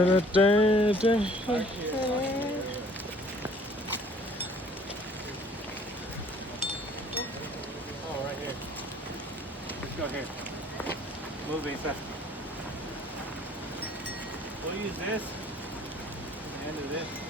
Oh, right here. Let's go here. Move, Lisa. We'll use this. And do this.